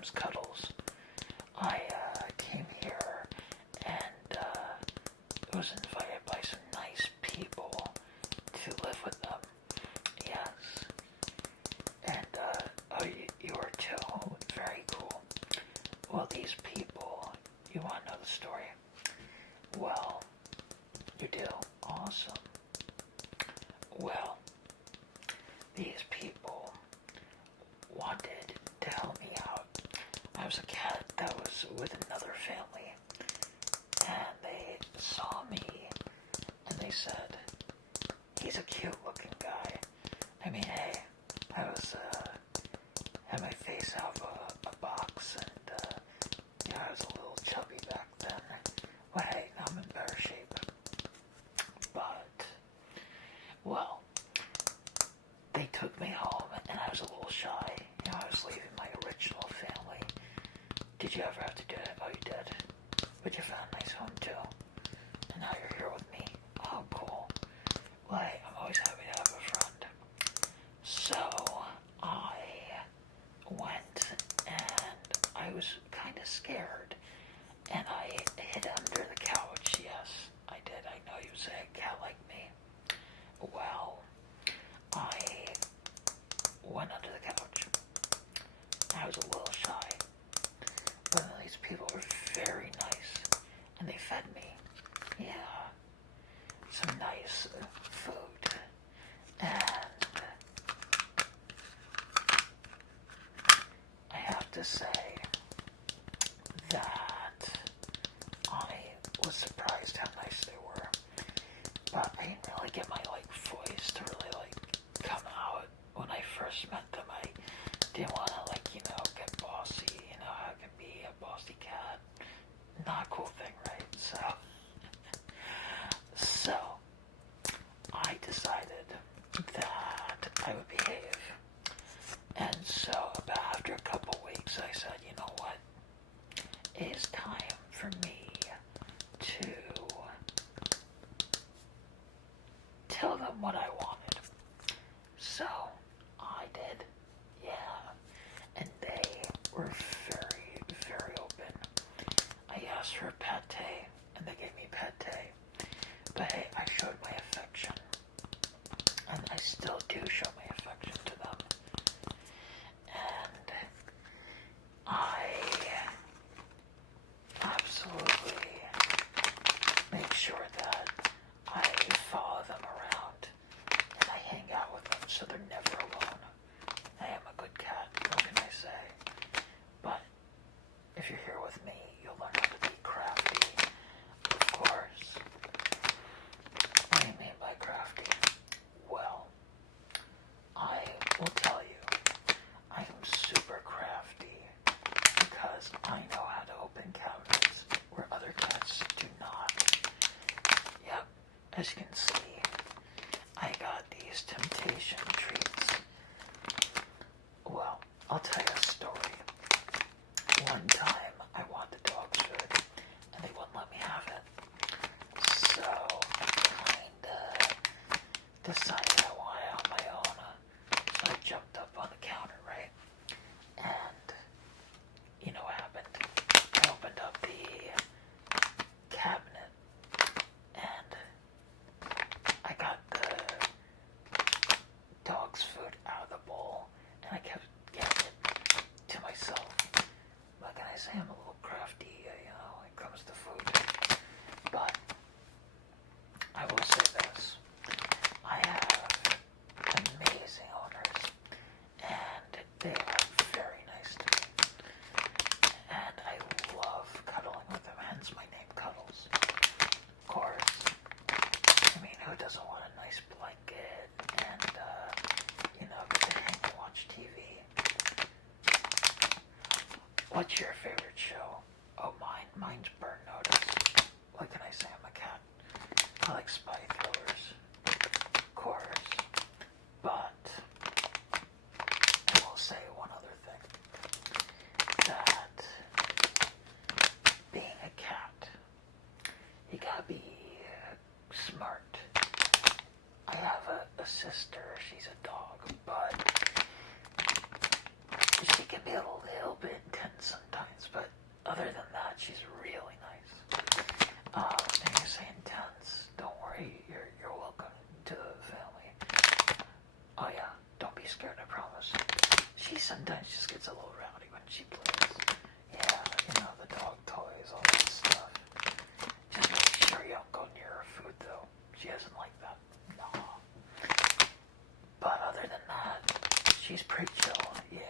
name's Cuddles. I came here and was invited by some nice people to live with them. Yes. And, oh, you are too? Very cool. Well, these people, you want to know the story? Well, you do? Awesome. Well, these people wanted to help me out. I was a cat that was with another family, and they saw me, and they said, he's a cute looking guy. I mean, hey, I was, had my face out of a box, and, yeah, I was a little chubby back then. But hey, I'm in better shape. But, well, they took me home, and I was a little shy. You know, I was leaving my original family. Did you ever have to do it? Oh, you did? But you found a nice home, too. And now you're here with me. Oh, cool. Well, hey, I'm always happy to have a friend. So, I went, and I was kind of scared. And I hid under the couch. Yes, I did. I know you say a cat like me. Well, I went under the couch. I was a little shy. But these people were very nice. And they fed me. Yeah. Some nice food. And I have to say that I was surprised how nice they were. But I didn't really get my voice to really come out when I first met them. I didn't want to get bossy. You know how it can be a bossy cat. Not a cool thing, right? So I decided that I would behave. And so after a couple weeks, I said, you know what? It is time for me to tell them what I wanted. So I did, yeah. And they were very, very open. I asked for a pate, and they gave me pate. But hey, I showed my affection. And I still do show my affection to them. And I absolutely make sure that I follow them around and I hang out with them so they're never alone. I am a good cat, what can I say? But if you're here with me, you'll learn how to be crafty. Of course. What do you mean by crafty? Well, I will tell you, I am super crafty because I know how to open cabinets where other cats do not. Yep, as you can see, I got these temptation treats. Well, I'll tell you a story. One time, I wanted dog food, and they wouldn't let me have it. So, I kinda decided I wanted it on my own. So I jumped up on the counter, right? And you know what happened? I opened up the cabinet and I got the dog's food out of the bowl and I kept getting it to myself. What can I say? I'm a little crafty, when it comes to food. But I will say this. I have amazing owners and they are very nice to me. And I love cuddling with them, hence my name, Cuddles. Of course. I mean, who doesn't want a nice blanket and, get to hang and watch TV? What's your favorite show? Oh, mine's Burn Notice. What can I say? I'm a cat. I like spy thrillers. Of course. But I will say one other thing. That being a cat, you gotta be smart. I have a sister, she's a dog, but she can be a little bit intense other than that, she's really nice. And you say intense. Don't worry, you're welcome to the family. Oh yeah, don't be scared, I promise. She sometimes just gets a little rowdy when she plays. Yeah, the dog toys, all that stuff. Just make sure you don't go near her food though. She doesn't like that. No. But other than that, she's pretty chill, yeah.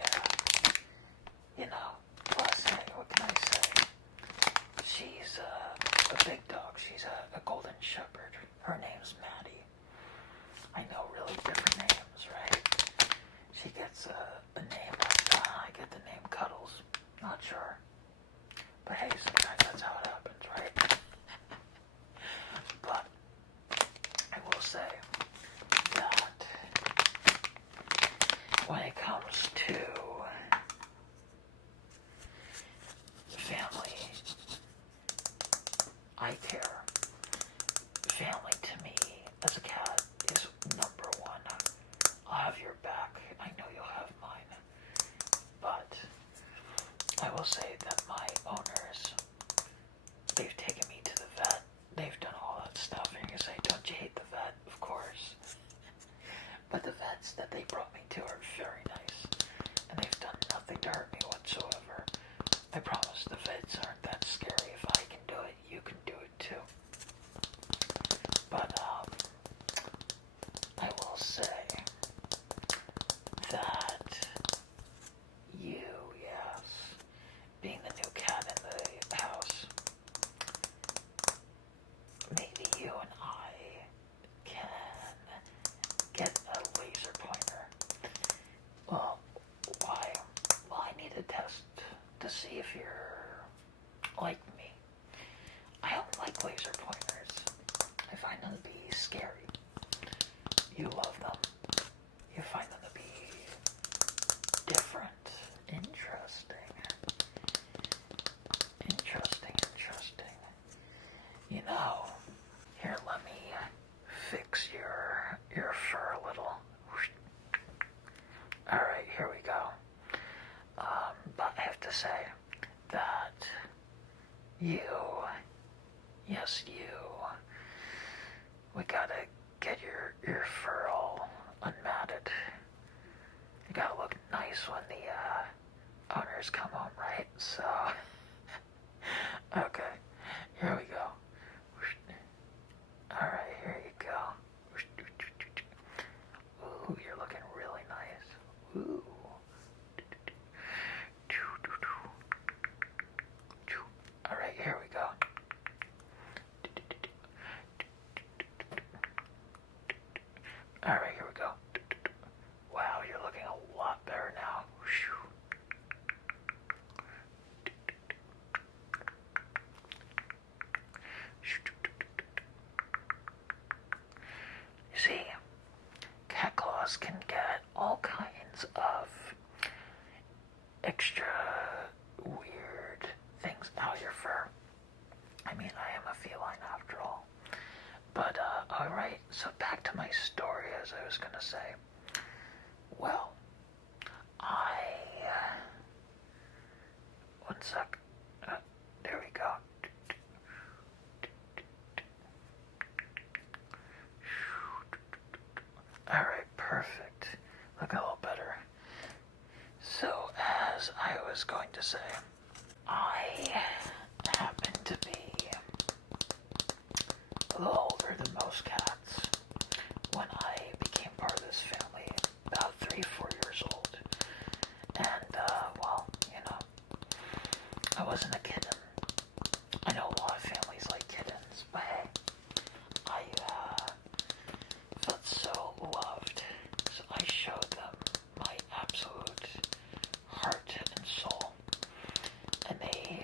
Plus, hey, what can I say? She's a big dog. She's a golden shepherd. Her name's Maddie. I know, really different names, right? She gets a name like I get the name Cuddles. Not sure. But hey, sometimes that's how it happens, right? But I will say that when it comes to family, I care. Family to me, as a cat, is number one. I'll have your back. I know you'll have mine. But I will say that my owners, they've taken me to the vet. They've done all that stuff. And you say, don't you hate the vet? Of course. But the vets that they brought me to are very nice. And they've done nothing to hurt me whatsoever. I promise the vets aren't that scary. If I can do it, you can do it too. But I will say that you, yes, being the new cat in the house, maybe you and I can get a laser pointer. Well, why? Well, I need a test to see if you're like me. I don't like laser pointers. I find them to be scary. You love them. You find them to be different. Interesting. Here, let me fix your fur a little. Alright, here we go. But I have to say that yes, we gotta get your fur all unmatted. You gotta look nice when the owners come home, right? So, okay, here we go. Alright, here you go. Ooh, you're looking really nice. Ooh. Alright, here we go. Alright, here we go. Wow, you're looking a lot better now. You see, cat claws can get all kinds of extra weird things out of your fur. I mean, I am a feline after all. But, alright, so back to my story, as I was gonna say. Well, one sec. There we go. Alright, perfect. Look a little better. So, as I was going to say, I happen to be a little older than most cats when I became part of this family, about 3-4 years old. And, I wasn't a kitten. I know a lot of families like kittens, but hey, I felt so loved, so I showed them my absolute heart and soul, and they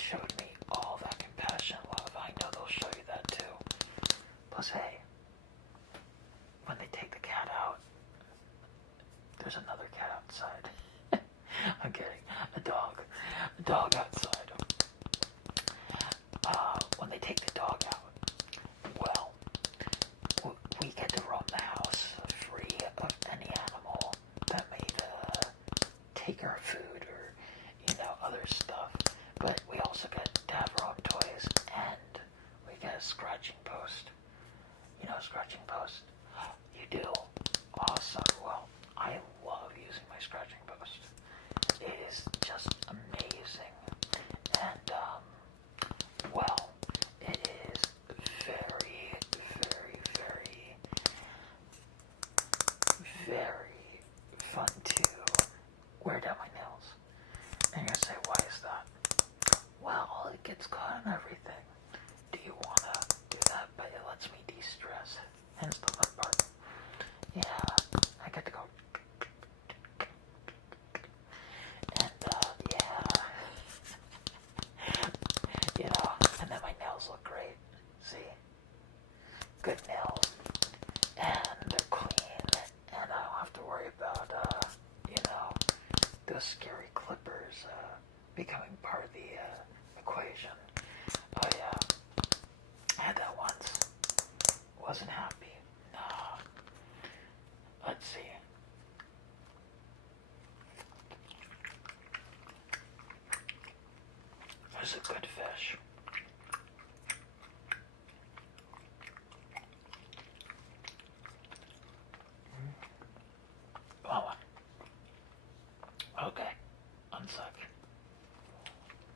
showed me all that compassion and love. I know they'll show you that too. Plus, hey, when they take the cat out, there's another cat outside. I'm kidding. A dog outside. When they take the dog out, well, we get to roam the house free of any animal that may take our food or, other stuff. But we scratching post? You know scratching post? You do? Awesome. Well, I love using my scratching post. It is just amazing. And, well, it is very, very, very, very fun to wear down my nails. And you're going to say, why is that? Well, it gets caught in everything. Do you want to do that? But it lets me de-stress. Hence the fun part. Yeah, I get to go. And, yeah. You know, and then my nails look great. See? Good nails. And they're clean. And I don't have to worry about, you know, those scary clippers, becoming part of the, equation. Oh yeah. I had that once. Wasn't happy. Nah. Let's see. There's a good fish. Oh, okay. One sec.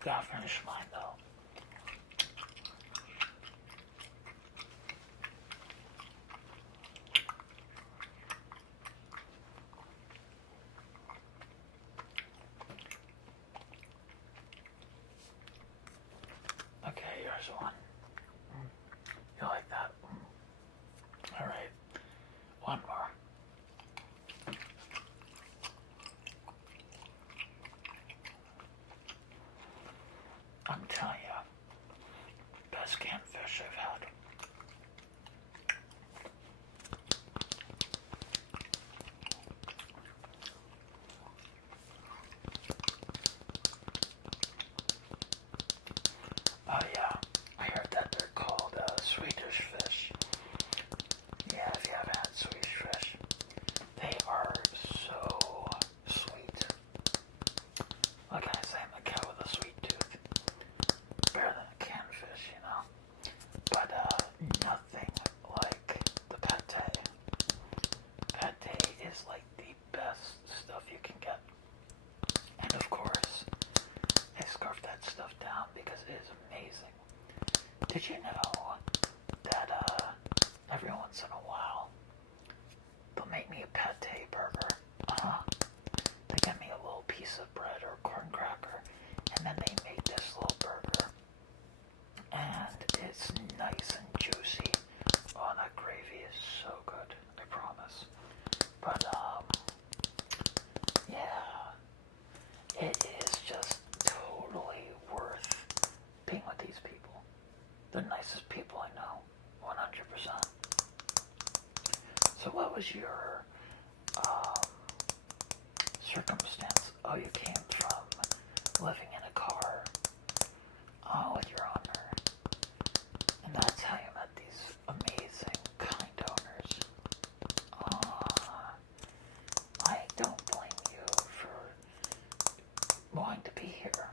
Gotta finish mine though. Okay, here's one. You like that? Alright. One more. I'm telling you, best canned fish I've had. Oh yeah, I heard that they're called Swedish fish. Yeah, if you haven't had Swedish fish, they are so sweet. What can I say? I'm a cat with a sweet tooth. Better than a canned fish, you know. But nothing like the pate. Pate is like the best stuff you can get. And of course, I scarf that stuff down because it is amazing. Did you know that every once in a while they'll make me a pate burger? They get me a little piece of bread or corn cracker, and then they make this little burger, and it's nice and juicy. Oh, that gravy is so good, I promise. But yeah, it is just totally worth being with these people. The nicest people I know, 100%. So what was your circumstance? Oh, you came from living in a car with your owner. And that's how you met these amazing, kind owners. I don't blame you for wanting to be here.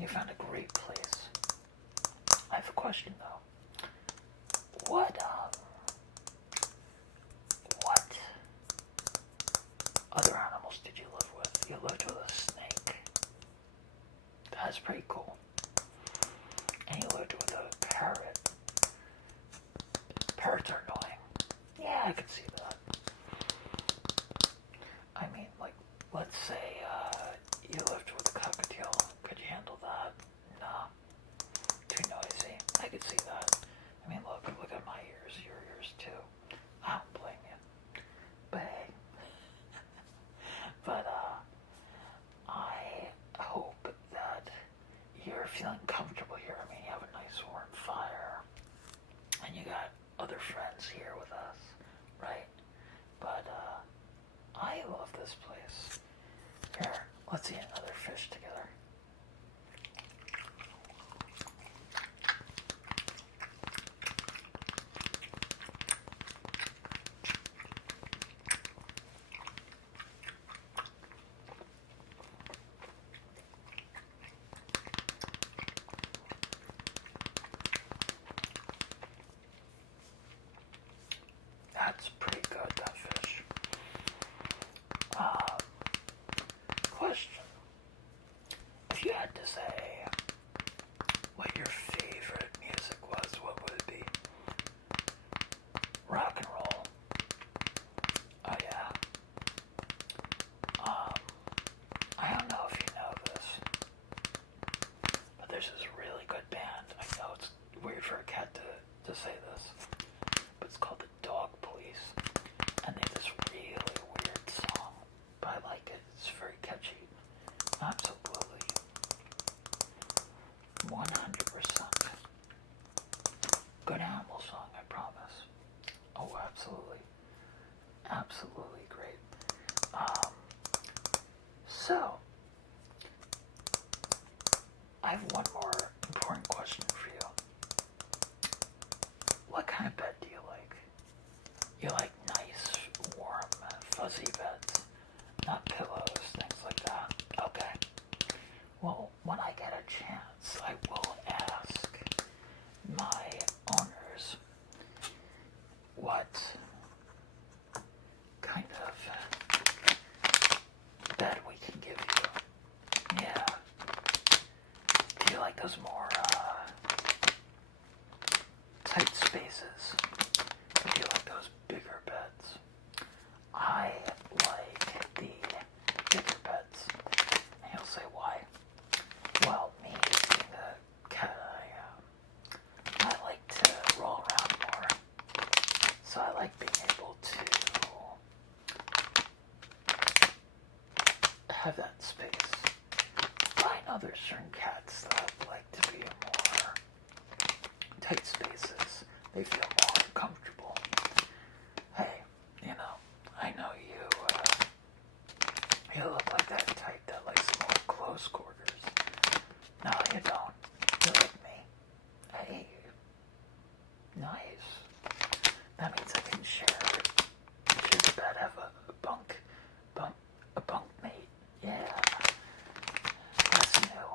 You found a great place. I have a question though. What other animals did you live with? You lived with a snake. That's pretty cool. And you lived with a parrot. Parrots are annoying. Yeah, I could see that. I mean, like, let's say you lived with a cockatiel. Could you handle that? No. Too noisy. I could see that. I mean, look at my ears, your ears too. I don't blame you. But hey. But I hope that you're feeling comfortable here. I mean, you have a nice warm fire, and you got other friends here with us, right? But I love this place. Here, let's eat another fish together. rock and roll. Oh yeah. I don't know if you know this, but there's this really good band. I know it's weird for a cat to say this, but it's called the Dog Police, and they have this really weird song, but I like it. It's very catchy. Absolutely. 100%. Good animal song, I promise. Oh, absolutely. Absolutely great. So, I have one more important question for you. What kind of bed do you like? You like nice, warm, fuzzy beds, not pillows, things like that. Okay. Well, when I get a chance, I will ask my owners what kind of bed we can give you. Yeah. Do you like those more tight spaces? Or do you like those bigger beds? I like the bigger beds. And you'll say why? Well, me being a cat, I like to roll around more. So I like being able to have that space. I know there's certain cats that like to be in more tight spaces. They feel more comfortable. Hey, I know you look like that type that likes more close quarters. No, you don't. You're like me. Hey, nice. That means I can share the bed, have a bunk mate. Yeah. That's new.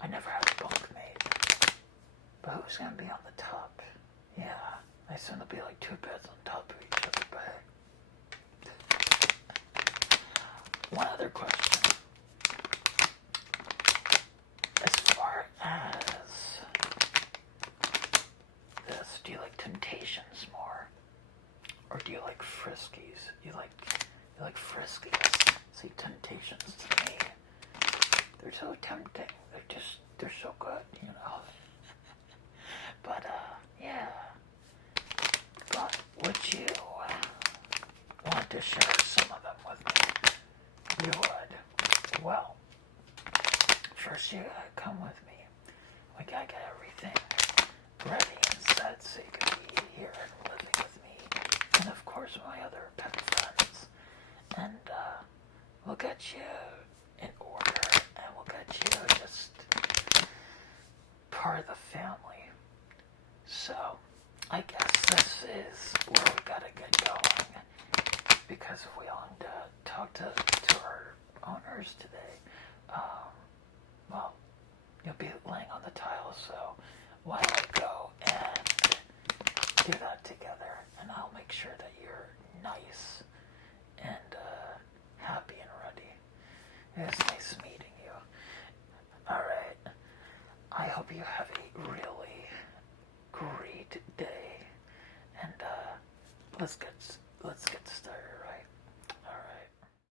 I never had a bunk mate. But who's gonna be on the top? Yeah. I assume there'll be like two beds on top of each other, but hey. One other question. As far as this, do you like Temptations more? Or do you like Friskies? You like Friskies. See, Temptations to me, they're so tempting. They're so good, But, yeah. But would you want to share some of them with me? You would. Well, first you gotta come with me. We gotta get everything ready and set so you can be here and living with me. And of course my other pet friends. And we'll get you in order, and we'll get you just part of the family. So, I guess this is where we gotta get going, because if we want to talk to our owners today, well, you'll be laying on the tile, so why don't we go and do that together, and I'll make sure that you're nice and happy and ready. It was nice meeting you. Alright, I hope you have a really great day, and let's get started.